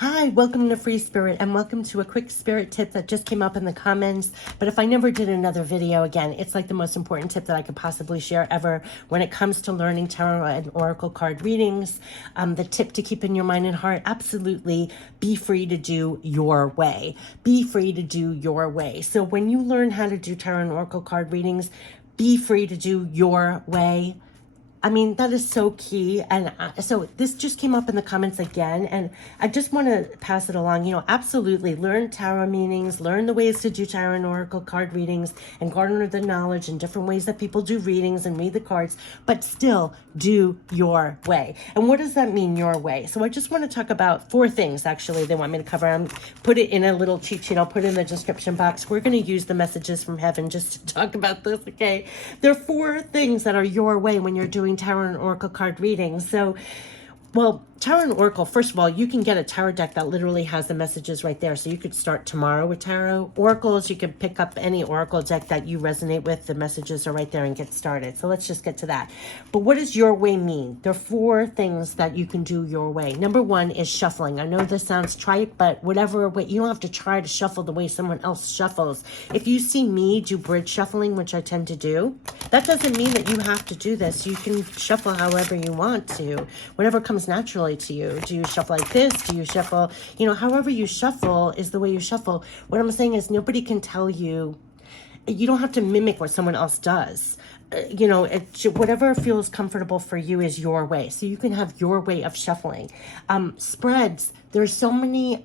Hi, welcome to Free Spirit and welcome to a quick spirit tip that just came up in the comments. But if I never did another video again, it's like the most important tip that I could possibly share ever when it comes to learning tarot and oracle card readings. The tip to keep in your mind and heart, absolutely be free to do your way. Be free to do your way. So when you learn how to do tarot and oracle card readings, be free to do your way. I mean, that is so key. And so this just came up in the comments again. And I just want to pass it along. You know, absolutely learn tarot meanings, learn the ways to do tarot and oracle card readings, and garner the knowledge in different ways that people do readings and read the cards, but still do your way. And what does that mean, your way? So I just want to talk about 4 things, actually, they want me to cover. Put it in a little cheat sheet. I'll put it in the description box. We're going to use the messages from heaven just to talk about this, okay? There are 4 things that are your way when you're doing tarot and oracle card readings. So, well, tarot and oracle, first of all, you can get a tarot deck that literally has the messages right there. So you could start tomorrow with tarot. Oracles, you can pick up any oracle deck that you resonate with. The messages are right there and get started. So let's just get to that. But what does your way mean? There are 4 things that you can do your way. Number 1 is shuffling. I know this sounds trite, but whatever way, you don't have to try to shuffle the way someone else shuffles. If you see me do bridge shuffling, which I tend to do, that doesn't mean that you have to do this. You can shuffle however you want to, whatever comes naturally to you. Do you shuffle like this? Do you shuffle, you know, however you shuffle is the way you shuffle. What I'm saying is nobody can tell you, you don't have to mimic what someone else does. You know, whatever feels comfortable for you is your way. So you can have your way of shuffling. Spreads, there's so many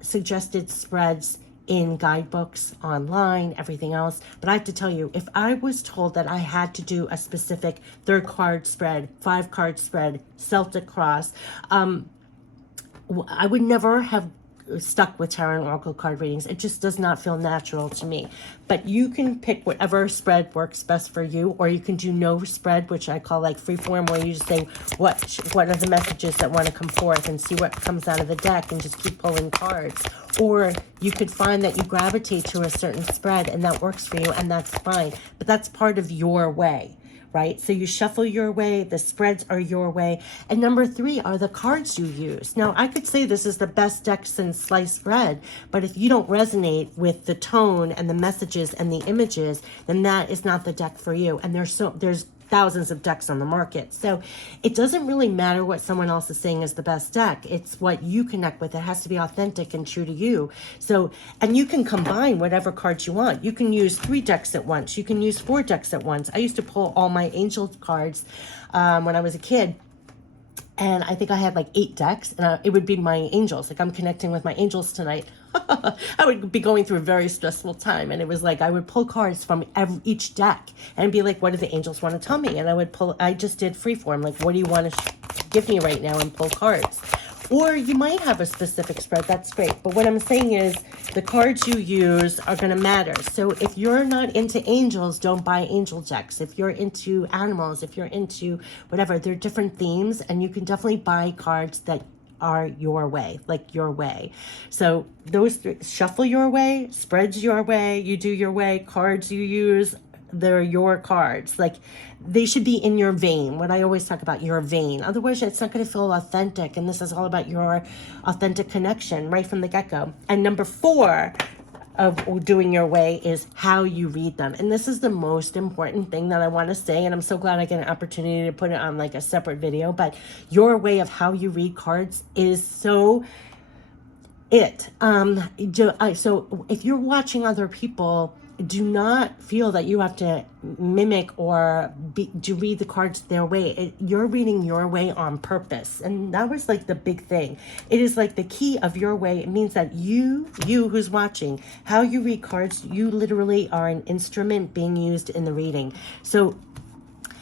suggested spreads in guidebooks, online, everything else. But I have to tell you, if I was told that I had to do a specific 3rd card spread, 5 card spread, Celtic cross, I would never have stuck with tarot and oracle card readings. It just does not feel natural to me. But you can pick whatever spread works best for you, or you can do no spread, which I call like freeform, where you just say what are the messages that want to come forth and see what comes out of the deck and just keep pulling cards. Or you could find that you gravitate to a certain spread and that works for you, and that's fine. But that's part of your way. Right? So you shuffle your way, the spreads are your way. And number 3 are the cards you use. Now, I could say this is the best deck since sliced bread, but if you don't resonate with the tone and the messages and the images, then that is not the deck for you. And there's thousands of decks on the market. So it doesn't really matter what someone else is saying is the best deck. It's what you connect with. It has to be authentic and true to you. So, and you can combine whatever cards you want. You can use 3 decks at once. You can use 4 decks at once. I used to pull all my angel cards when I was a kid. And I think I had like 8 decks, and it would be my angels. Like, I'm connecting with my angels tonight. I would be going through a very stressful time, and it was like I would pull cards from each deck and be like, what do the angels want to tell me? And I just did freeform, like, what do you want to give me right now, and pull cards. Or you might have a specific spread, that's great. But what I'm saying is the cards you use are going to matter. So if you're not into angels, don't buy angel decks. If you're into animals, if you're into whatever, there are different themes, and you can definitely buy cards that are your way, like your way. So those 3, shuffle your way, spreads your way, you do your way, cards you use, they're your cards. Like, they should be in your vein. What I always talk about, your vein. Otherwise, it's not going to feel authentic. And this is all about your authentic connection right from the get-go. And number 4 of doing your way is how you read them. And this is the most important thing that I want to say. And I'm so glad I get an opportunity to put it on like a separate video. But your way of how you read cards is so so if you're watching other people, do not feel that you have to mimic or read the cards their way. You're reading your way on purpose. And that was like the big thing. It is like the key of your way. It means that you who's watching, how you read cards, you literally are an instrument being used in the reading. So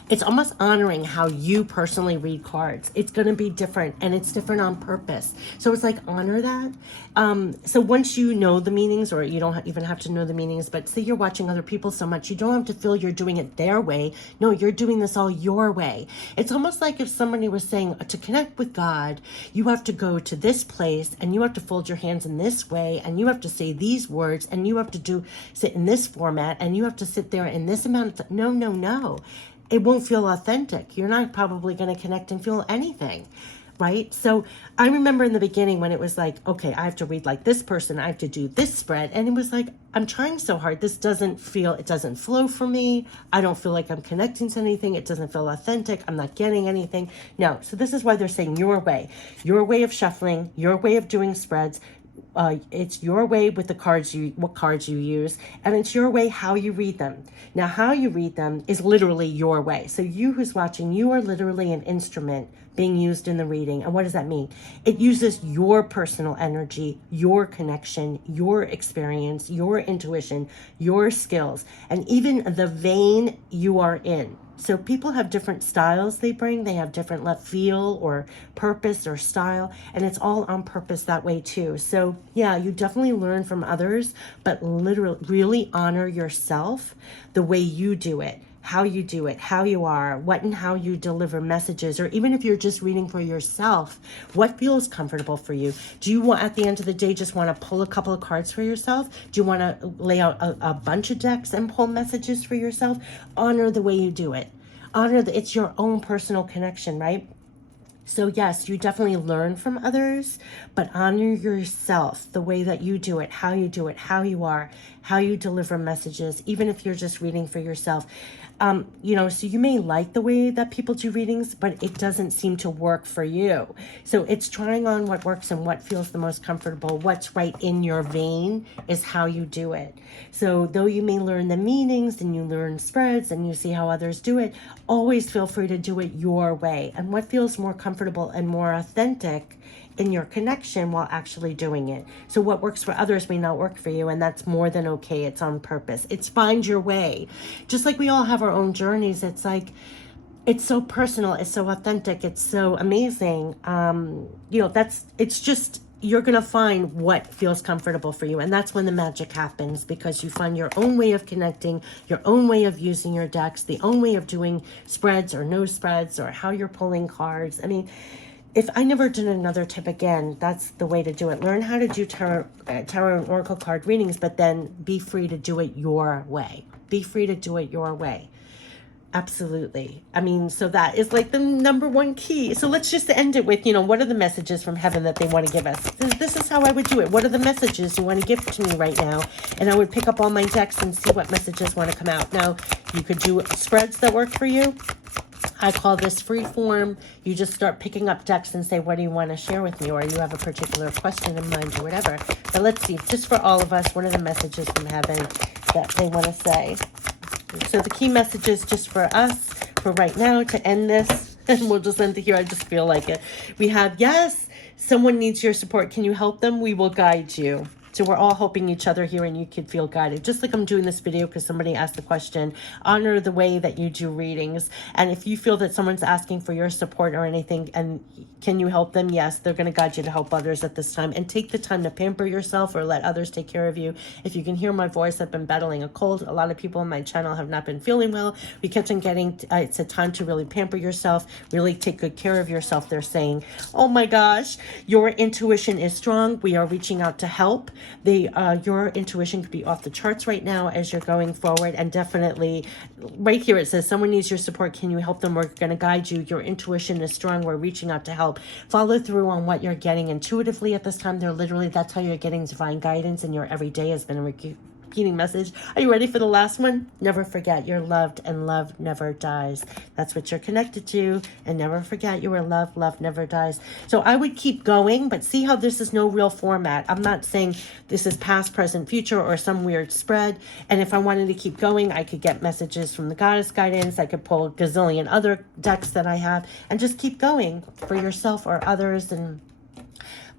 it's almost honoring how you personally read cards. It's going to be different, and it's different on purpose. So it's like, honor that. So once you know the meanings, or you don't even have to know the meanings, but say you're watching other people so much, you don't have to feel you're doing it their way. No, you're doing this all your way. It's almost like if somebody was saying, to connect with God, you have to go to this place, and you have to fold your hands in this way, and you have to say these words, and you have to sit in this format, and you have to sit there in this amount of no. It won't feel authentic. You're not probably going to connect and feel anything. right? So I remember in the beginning when it was like, okay, I have to read like this person, I have to do this spread. And it was like, I'm trying so hard. This doesn't feel, it doesn't flow for me. I don't feel like I'm connecting to anything. It doesn't feel authentic. I'm not getting anything. No. So this is why they're saying your way of shuffling, your way of doing spreads. It's your way with the cards what cards you use, and it's your way how you read them. Now, how you read them is literally your way. So you who's watching, you are literally an instrument being used in the reading. And what does that mean? It uses your personal energy, your connection, your experience, your intuition, your skills, and even the vein you are in. So people have different styles they bring. They have different left feel or purpose or style, and it's all on purpose that way too. So yeah, you definitely learn from others, but literally really honor yourself, the way you do it, how you do it, how you are, what and how you deliver messages, or even if you're just reading for yourself, what feels comfortable for you. Do you want, at the end of the day, just want to pull a couple of cards for yourself? Do you want to lay out a bunch of decks and pull messages for yourself? Honor the way you do it. Honor that it's your own personal connection, right? So yes, you definitely learn from others, but honor yourself, the way that you do it, how you are, how you deliver messages, even if you're just reading for yourself. So you may like the way that people do readings, but it doesn't seem to work for you. So it's trying on what works and what feels the most comfortable. What's right in your vein is how you do it. So though you may learn the meanings and you learn spreads and you see how others do it, always feel free to do it your way and what feels more comfortable and more authentic in your connection while actually doing it. So what works for others may not work for you, and that's more than okay. It's on purpose. It's find your way. Just like we all have our own journeys, it's like, it's so personal, it's so authentic, it's so amazing. It's just, you're going to find what feels comfortable for you. And that's when the magic happens, because you find your own way of connecting, your own way of using your decks, the own way of doing spreads or no spreads, or how you're pulling cards. I mean, if I never did another tip again, that's the way to do it. Learn how to do tarot and oracle card readings, but then be free to do it your way. Be free to do it your way. Absolutely. I mean, so that is like the number one key. So let's just end it with, what are the messages from heaven that they want to give us? This is how I would do it. What are the messages you want to give to me right now? And I would pick up all my decks and see what messages want to come out. Now, you could do spreads that work for you. I call this free form. You just start picking up decks and say, what do you want to share with me? Or you have a particular question in mind or whatever. But let's see, just for all of us, what are the messages from heaven that they want to say? So the key messages just for us, for right now, to end this, and we'll just end it here. I just feel like it. We have, yes, someone needs your support. Can you help them? We will guide you. So we're all helping each other here, and you can feel guided. Just like I'm doing this video because somebody asked the question, honor the way that you do readings. And if you feel that someone's asking for your support or anything, and can you help them? Yes, they're going to guide you to help others at this time. And take the time to pamper yourself or let others take care of you. If you can hear my voice, I've been battling a cold. A lot of people on my channel have not been feeling well. We kept on getting, it's a time to really pamper yourself, really take good care of yourself. They're saying, oh my gosh, your intuition is strong. We are reaching out to help. Your intuition could be off the charts right now as you're going forward, and definitely right here it says someone needs your support. Can you help them? We're going to guide you. Your intuition is strong. We're reaching out to help. Follow through on what you're getting intuitively at this time. That's how you're getting divine guidance, and your everyday has been a repeating message. Are you ready for the last one? Never forget you're loved, and love never dies. That's what you're connected to, and never forget you are loved. Love never dies. So I would keep going, but see how this is no real format. I'm not saying this is past, present, future, or some weird spread. And if I wanted to keep going, I could get messages from the goddess guidance. I could pull a gazillion other decks that I have and just keep going for yourself or others.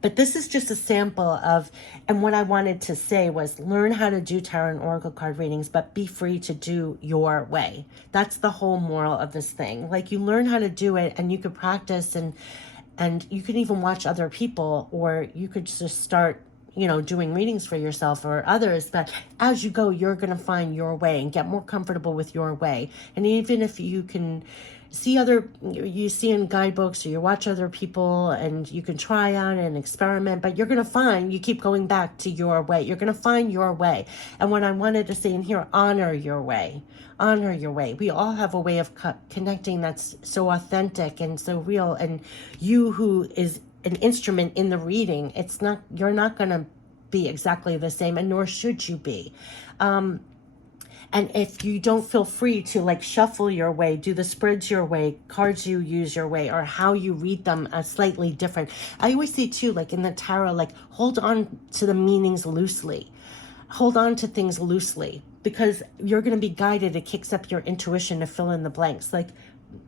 But this is just a sample of, and what I wanted to say was learn how to do tarot and oracle card readings, but be free to do your way. That's the whole moral of this thing. Like, you learn how to do it, and you could practice, and you can even watch other people, or you could just start doing readings for yourself or others. But as you go, you're going to find your way and get more comfortable with your way. And even if you can see you see in guidebooks, or you watch other people, and you can try on and experiment, but you're going to find, you keep going back to your way. You're going to find your way. And what I wanted to say in here, honor your way. Honor your way. We all have a way of connecting that's so authentic and so real. And you, who is an instrument in the reading, you're not going to be exactly the same, and nor should you be. And if you don't feel free to like shuffle your way, do the spreads your way, cards you use your way, or how you read them slightly different. I always say too, like in the tarot, like hold on to the meanings loosely. Hold on to things loosely, because you're going to be guided. It kicks up your intuition to fill in the blanks. Like,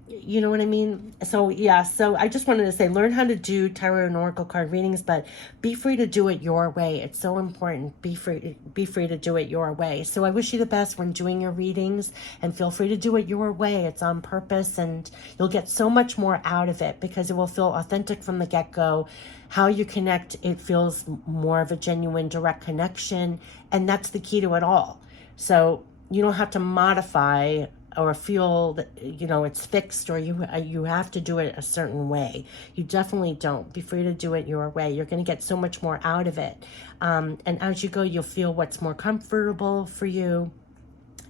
you know what I mean? So yeah, so I just wanted to say, learn how to do tarot and oracle card readings, but be free to do it your way. It's so important. Be free to do it your way. So I wish you the best when doing your readings, and feel free to do it your way. It's on purpose, and you'll get so much more out of it, because it will feel authentic from the get-go. How you connect, it feels more of a genuine, direct connection, and that's the key to it all. So you don't have to modify or feel that, you know, it's fixed, or you have to do it a certain way. You definitely don't. Be free to do it your way. You're going to get so much more out of it. And as you go, you'll feel what's more comfortable for you,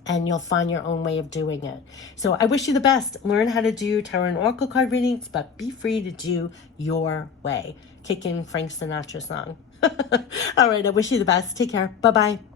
and you'll find your own way of doing it. So I wish you the best. Learn how to do tarot and oracle card readings, but be free to do your way. Kick in Frank Sinatra song. All right, I wish you the best. Take care. Bye-bye.